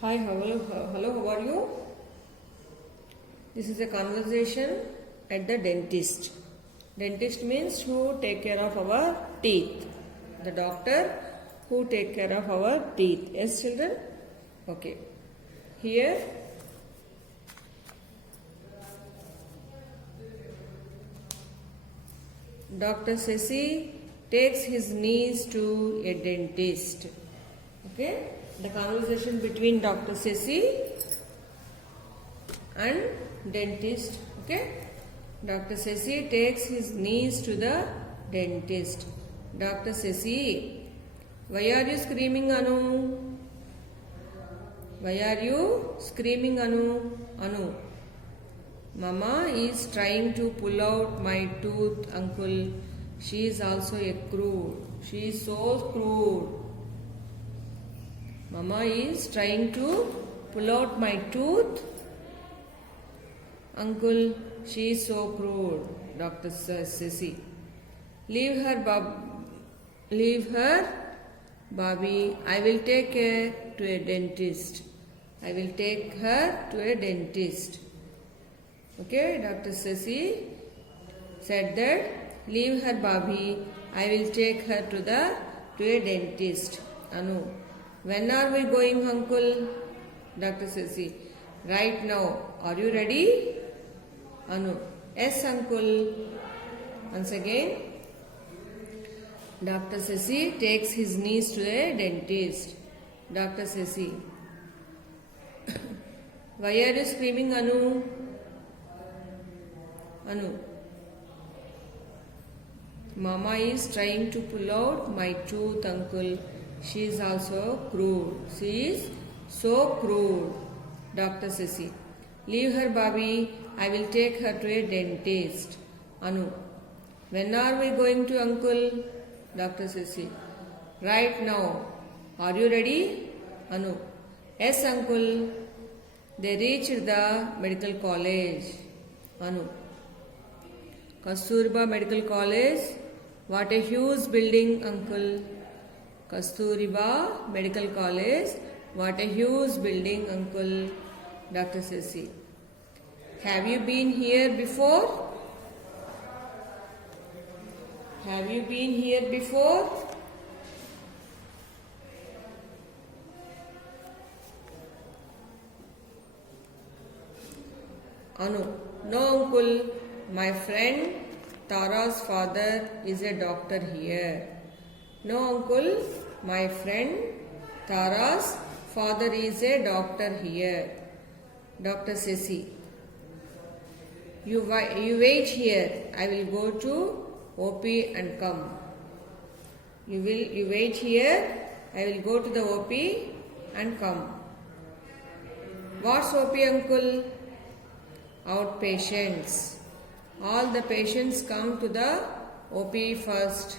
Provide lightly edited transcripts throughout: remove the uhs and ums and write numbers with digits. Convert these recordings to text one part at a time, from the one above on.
Hi, hello, how are you? This is a conversation at the dentist. Dentist means who take care of our teeth. The doctor who take care of our teeth. Yes, children? Okay. Here, Dr. Ceci takes his niece to a dentist. Okay? The conversation between Dr. Ceci and dentist. Okay? Dr. Ceci takes his niece to the dentist. Dr. Ceci, why are you screaming, Anu? Why are you screaming, Anu? Anu. Mama is trying to pull out my tooth, uncle. She is also a crude. She is so crude. Mama is trying to pull out my tooth. Uncle, she is so crude. Dr. Ceci. Leave her, Bobby. I will take her to a dentist. I will take her to a dentist. Okay, Dr. Ceci said that leave her, Bobby. I will take her to a dentist. Anu. When are we going, uncle? Dr. Ceci. Right now. Are you ready? Anu. Yes, uncle. Once again. Dr. Ceci takes his niece to a dentist. Dr. Ceci. Why are you screaming, Anu? Anu. Mama is trying to pull out my tooth, uncle. She is also crude. She is so crude. Dr. Ceci. Leave her, Bobby. I will take her to a dentist. Anu. When are we going to, uncle? Dr. Ceci. Right now. Are you ready? Anu. Yes, uncle. They reached the medical college. Anu. Kasturba Medical College. What a huge building, uncle. Kasturba Medical College. What a huge building, uncle. Dr. Ceci. Have you been here before? Have you been here before? Anu. No, uncle. My friend Tara's father is a doctor here. No, uncle. My friend Tara's father is a doctor here. Dr. Ceci. You wait here. I will go to OP and come. You wait here. I will go to the OP and come. What's OP, uncle? Outpatients. All the patients come to the OP first.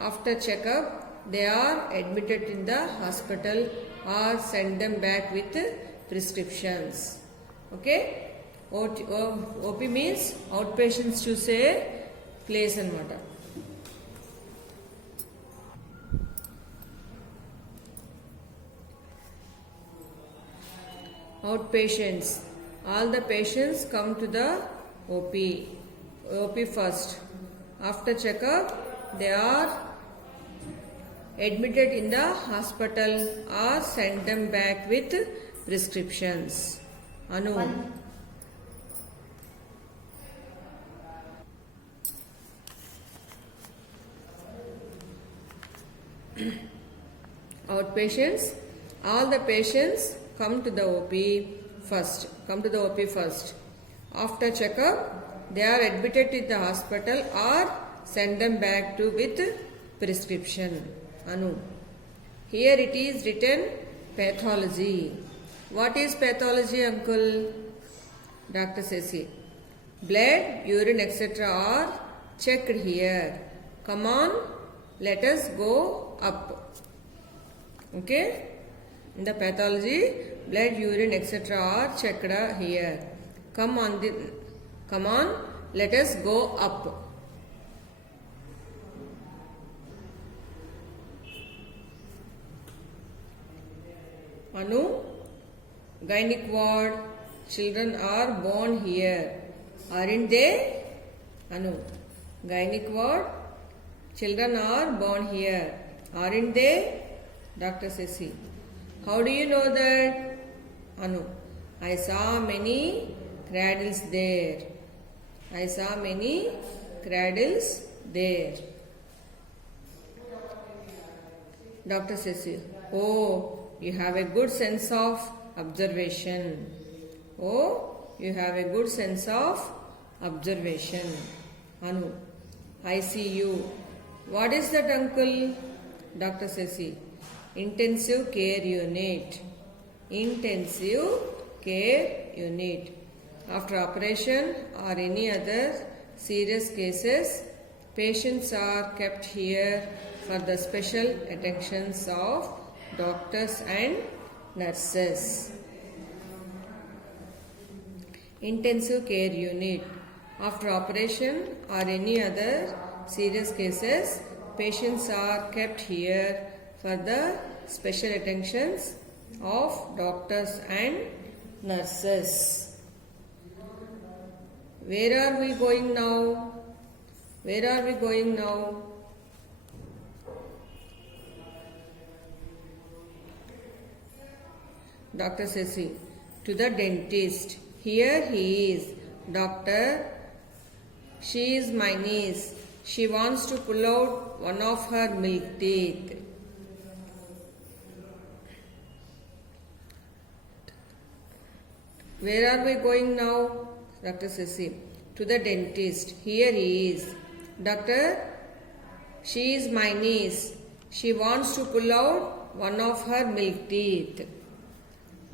After checkup, they are admitted in the hospital or send them back with prescriptions. Okay? OP means outpatients choose a place and matter. Outpatients. All the patients come to the OP first. After checkup, they are admitted in the hospital or send them back with prescriptions. Anu. Outpatients. All the patients come to the OP first. After checkup, they are admitted in the hospital or send them back with prescription. Anu. Here it is written pathology. What is pathology, uncle? Dr. Ceci. Blood, urine, etc. are checked here. Come on, let us go up. Okay? In the pathology, blood, urine, etc. are checked here. Come on, let us go up. Anu, gynec ward, children are born here. Aren't they? Anu, gynec ward, children are born here. Aren't they? Dr. Ceci, how do you know that? Anu, I saw many cradles there. I saw many cradles there. Dr. Ceci, oh, you have a good sense of observation. Oh, you have a good sense of observation. Anu, I see you. What is that, uncle? Dr. Ceci, intensive care unit. Intensive care unit. After operation or any other serious cases, patients are kept here for the special attentions of doctors and nurses. Intensive care unit. After operation or any other serious cases, patients are kept here for the special attentions of doctors and nurses. Where are we going now? Where are we going now? Dr. Ceci, to the dentist. Here he is. Doctor, she is my niece. She wants to pull out one of her milk teeth. Where are we going now? Dr. Ceci, to the dentist. Here he is. Doctor, she is my niece. She wants to pull out one of her milk teeth.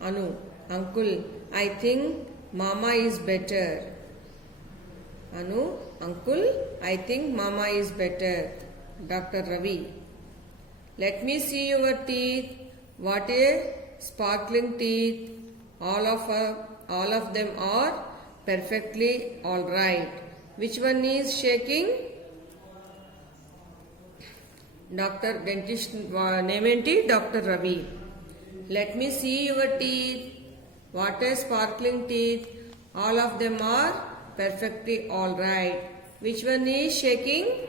Anu, uncle, I think mama is better. Anu, uncle, I think mama is better. Dr. Ravi, let me see your teeth. What a sparkling teeth. All of them are perfectly all right. Which one is shaking? Doctor dentist name enti? Dr. Ravi. Let me see your teeth. What a sparkling teeth. All of them are perfectly all right. Which one is shaking?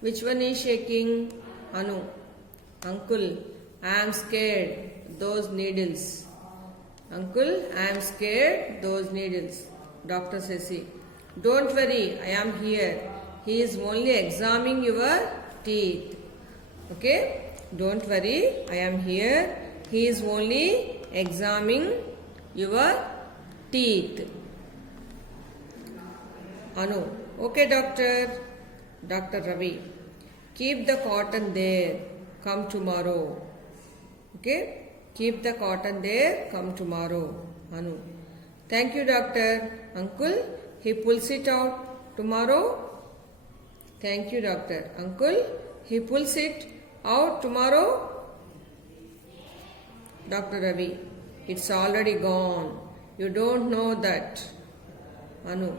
Which one is shaking? Anu, uncle, I am scared. Those needles. Uncle, I am scared. Those needles. Dr. Ceci, don't worry, I am here. He is only examining your teeth. Okay? Don't worry, I am here. He is only examining your teeth. Anu, okay, doctor. Dr. Ravi, keep the cotton there. Come tomorrow. Okay? Keep the cotton there. Come tomorrow. Anu, thank you, doctor. Uncle, he pulls it out tomorrow. Thank you, doctor. Uncle, he pulls it out tomorrow. Dr. Ravi, it's already gone. You don't know that. Anu,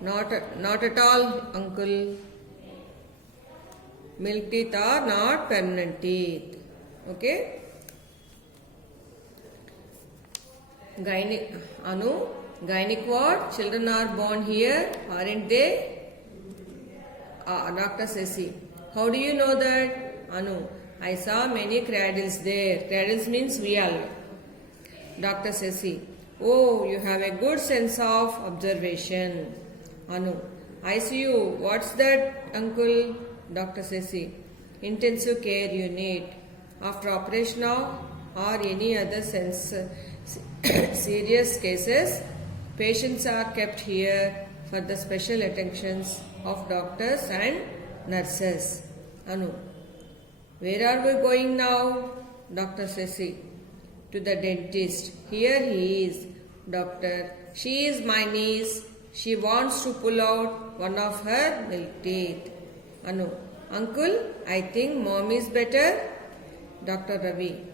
not at all, uncle. Milk teeth are not permanent teeth. Okay? Anu, gynec ward, children are born here, aren't they? Dr. Ceci, how do you know that? Anu, I saw many cradles there. Cradles means vial. Dr. Ceci, oh, you have a good sense of observation. Anu, ICU, what's that, uncle? Dr. Ceci, intensive care unit. After operation of or any other serious cases, patients are kept here for the special attentions of doctors and nurses. Anu, where are we going now? Dr. Ceci, to the dentist. Here he is. Doctor, she is my niece. She wants to pull out one of her milk teeth. Anu, uncle, I think mom is better. Dr. Ravi,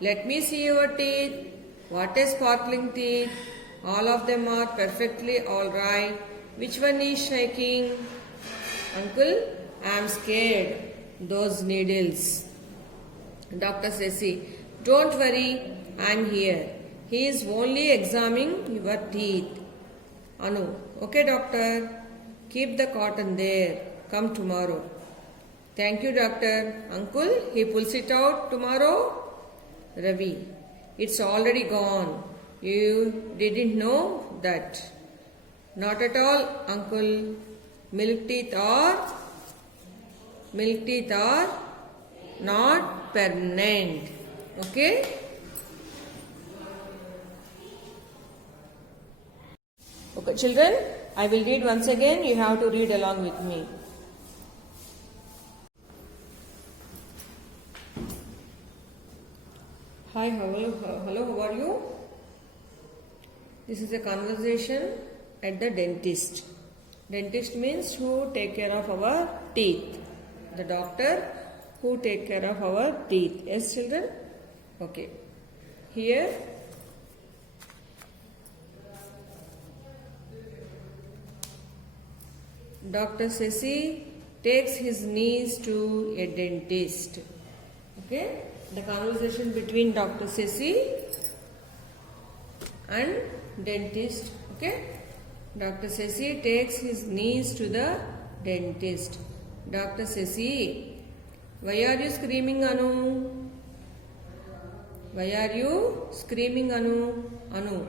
let me see your teeth. What a sparkling teeth. All of them are perfectly all right. Which one is shaking? Uncle, I am scared. Those needles. Dr. Ceci, don't worry, I am here. He is only examining your teeth. Anu, okay doctor, keep the cotton there. Come tomorrow. Thank you doctor. Uncle, he pulls it out tomorrow. Ravi, it's already gone. You didn't know that. Not at all, uncle. Milk teeth are not permanent. Okay? Okay, children, I will read once again. You have to read along with me. Hi, hello, how are you? This is a conversation at the dentist. Dentist means who take care of our teeth. The doctor who take care of our teeth. Yes, children? Okay. Here, Dr. Ceci takes his niece to a dentist. Okay? The conversation between Dr. Ceci and dentist. Okay? Dr. Ceci takes his niece to the dentist. Dr. Ceci, why are you screaming, Anu? Why are you screaming, Anu? Anu,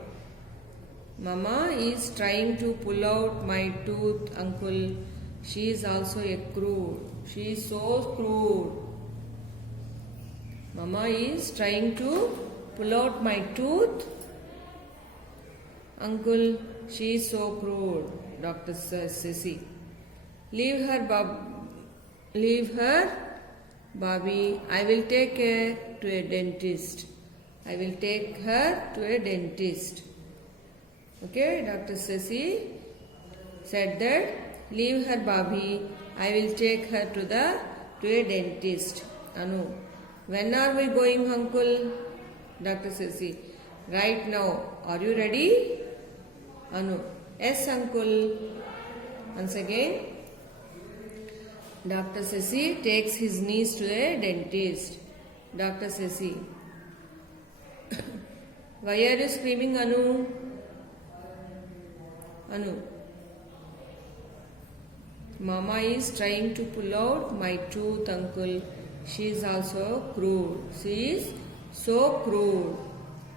Mama is trying to pull out my tooth, uncle. She is also a crude. She is so crude. Mama is trying to pull out my tooth. Uncle, she is so crude. Dr. Ceci. Leave her, Bobby. I will take her to a dentist. I will take her to a dentist. Okay, Dr. Ceci said that, leave her, Bobby. I will take her to a dentist. Anu, when are we going, uncle? Dr. Ceci, right now. Are you ready? Anu, yes, uncle. Once again, Dr. Ceci takes his niece to a dentist. Dr. Ceci, why are you screaming, Anu? Anu, Mama is trying to pull out my tooth, uncle. She is also crude. She is so crude.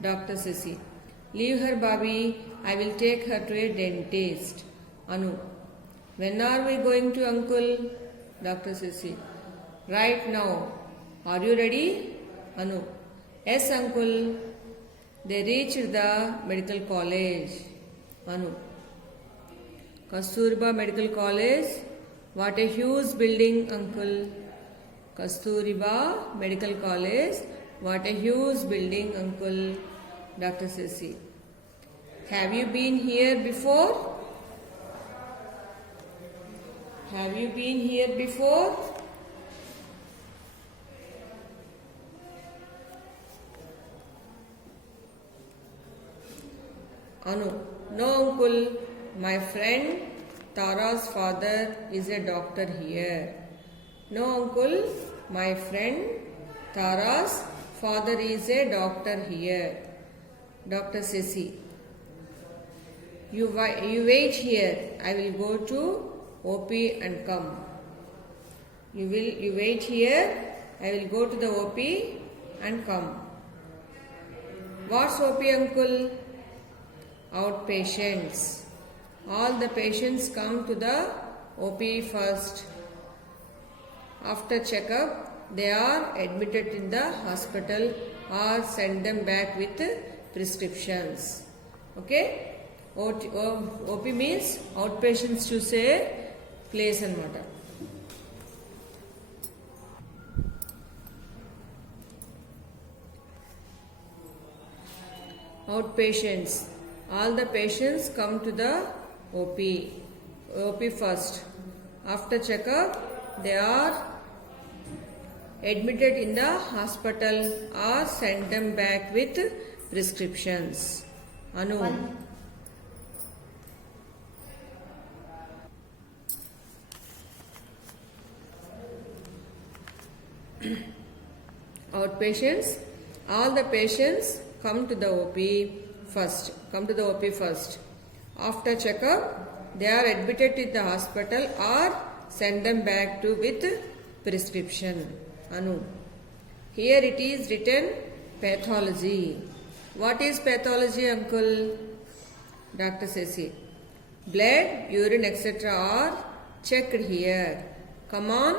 Dr. Ceci, leave her, Bobby. I will take her to a dentist. Anu, when are we going to, uncle? Dr. Ceci, right now. Are you ready? Anu, yes, uncle. They reached the medical college. Anu, Kasturba Medical College. What a huge building, uncle. Kasturba Medical College. What a huge building, uncle. Dr. Ceci, have you been here before? Have you been here before? Anu, no, uncle. My friend Tara's father is a doctor here. No, uncle. My friend Tara's father is a doctor here. Dr. Ceci, you wait here. I will go to OP and come. You wait here. I will go to the OP and come. What's OP, uncle? Outpatients. All the patients come to the OP first. After checkup, they are admitted in the hospital or send them back with prescriptions. Okay? OP means outpatients to say place and matter. Outpatients. All the patients come to the OP first. After checkup, they are admitted in the hospital or send them back with prescriptions. Anu. Outpatients, all the patients come to the OP first. After checkup, they are admitted in the hospital or send them back to with prescription. Anu. Here it is written pathology. What is pathology, uncle? Dr. Ceci. Blood, urine, etc. are checked here. Come on,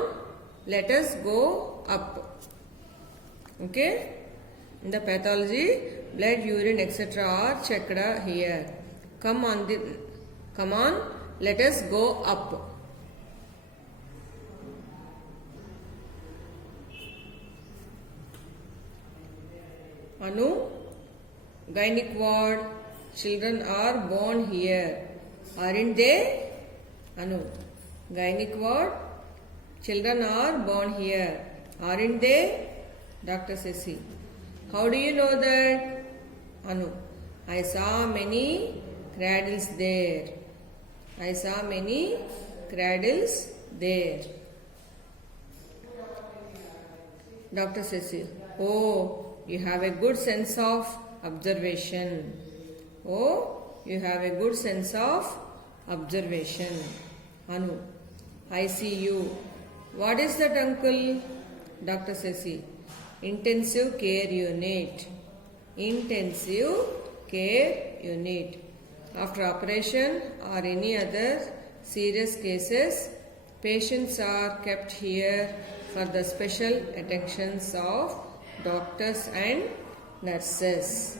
let us go up. Okay? In the pathology, blood, urine, etc. are checked here. Come on, let us go up. Anu, gynec ward, children are born here, aren't they? Anu, gynec ward, children are born here, aren't they? Dr. Ceci. How do you know that? Anu, I saw many cradles there. Dr. Ceci. Oh, you have a good sense of observation. Anu, I see you. What is that, uncle? Dr. Ceci. Intensive care unit. After operation or any other serious cases, patients are kept here for the special attentions of doctors and nurses.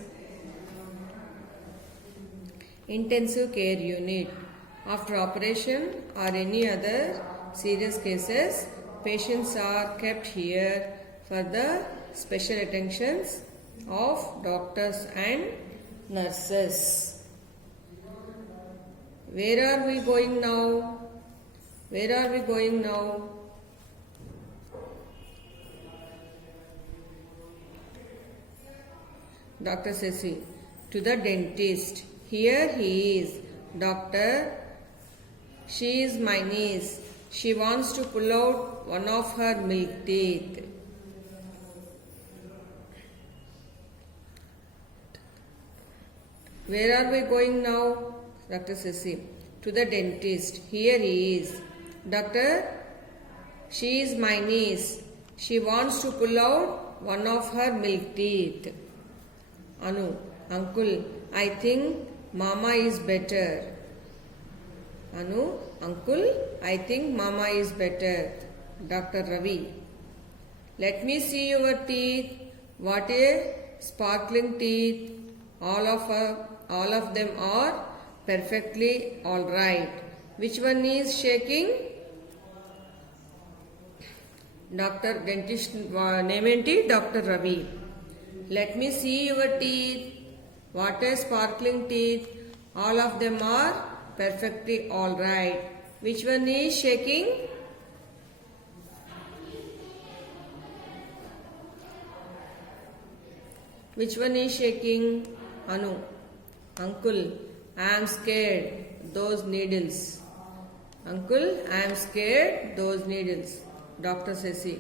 Intensive care unit. After operation or any other serious cases, patients are kept here for the special attentions of doctors and nurses. Where are we going now? Dr. Ceci. To the dentist. Here he is. Doctor, she is my niece. She wants to pull out one of her milk teeth. Where are we going now? Dr. Ceci. To the dentist. Here he is. Doctor, she is my niece. She wants to pull out one of her milk teeth. Anu, uncle, I think mama is better. Anu, uncle, I think mama is better. Dr. Ravi. Let me see your teeth. What a sparkling teeth. All of them are perfectly all right. Which one is shaking? Doctor dentist name enti? Dr. Ravi. Let me see your teeth. What a sparkling teeth. All of them are perfectly all right. Which one is shaking? Which one is shaking? Anu. Uncle, I am scared. Those needles. Uncle, I am scared. Those needles. Dr. Ceci.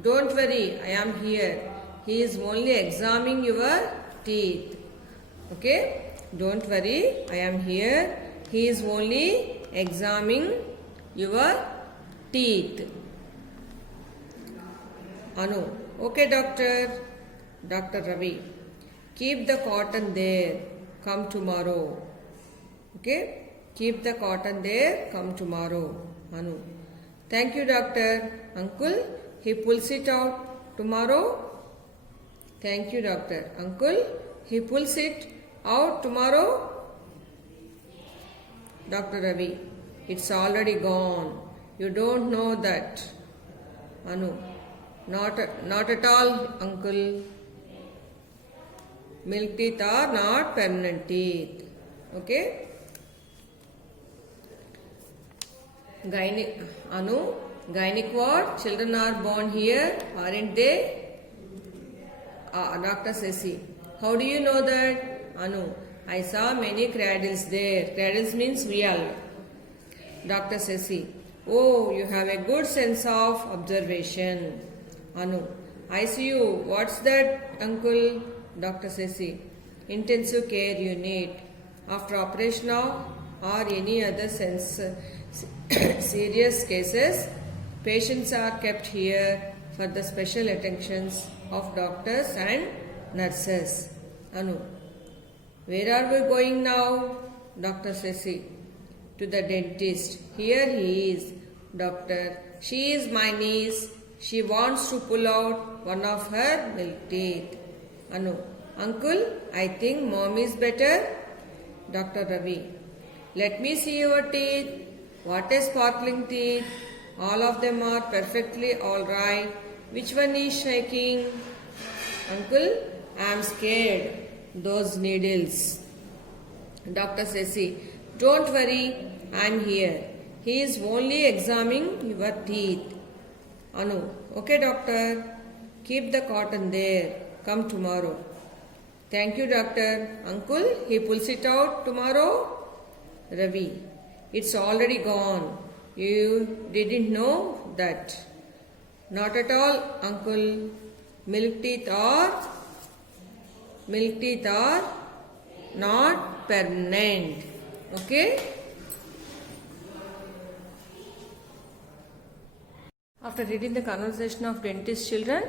Don't worry, I am here. He is only examining your teeth. Okay? Don't worry, I am here. He is only examining your teeth. Anu. Okay, doctor. Dr. Ravi. Keep the cotton there. Come tomorrow. Okay? Keep the cotton there. Come tomorrow. Anu. Thank you, doctor. Uncle, he pulls it out tomorrow. Thank you, doctor. Uncle, he pulls it out tomorrow. Dr. Ravi. It's already gone. You don't know that. Anu. Not at all, uncle. Milk teeth are not permanent teeth. Okay? Anu, gynec ward, children are born here, aren't they? Dr. Ceci. How do you know that? Anu, I saw many cradles there. Cradles means vial. Dr. Ceci. Oh, you have a good sense of observation. Anu, ICU, what's that, uncle? Dr. Ceci, intensive care unit. After operation of or any other serious cases, patients are kept here for the special attentions of doctors and nurses. Anu, where are we going now? Dr. Ceci, to the dentist. Here he is. Doctor, she is my niece. She wants to pull out one of her milk teeth. Anu, uncle, I think mom is better. Dr. Ravi, let me see your teeth. What a sparkling teeth. All of them are perfectly alright. Which one is shaking? Uncle, I am scared. Those needles. Dr. Ceci, don't worry, I am here. He is only examining your teeth. Anu, okay doctor, keep the cotton there. Come tomorrow. Thank you doctor. Uncle, he pulls it out tomorrow? Ravi, it's already gone. You didn't know that? Not at all, uncle. Milk teeth are not permanent. Okay? After reading the conversation of dentist children,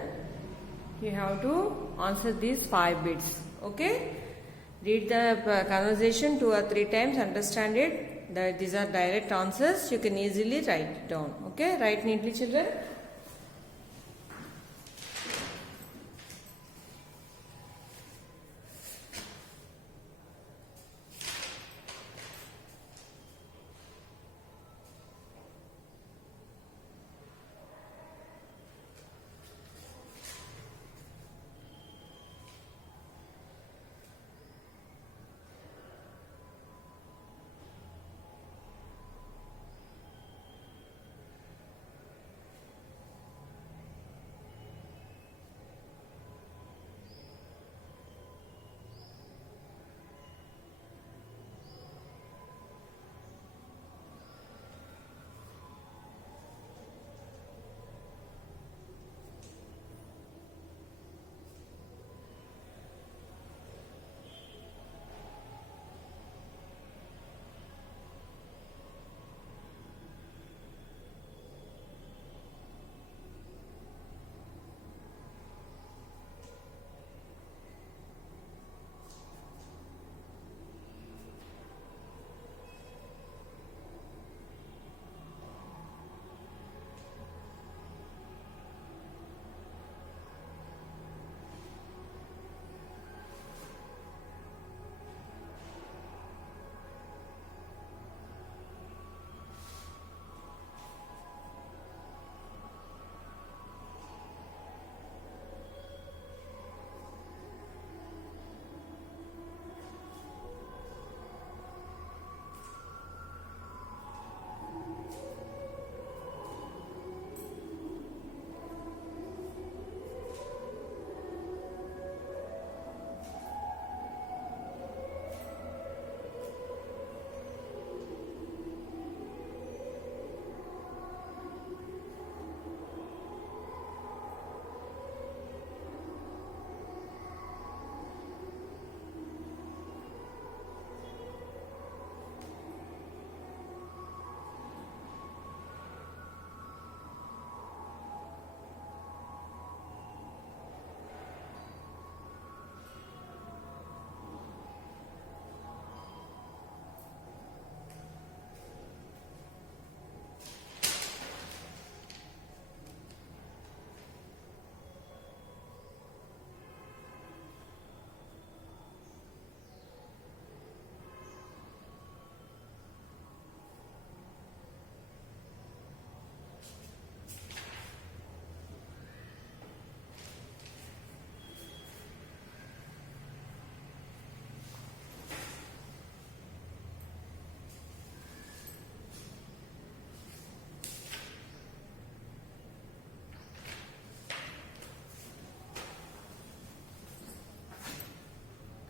you have to answer these 5 bits. Okay? Read the conversation 2 or 3 times, understand it. These are direct answers. You can easily write it down. Okay? Write neatly, children.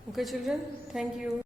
Okay children, thank you.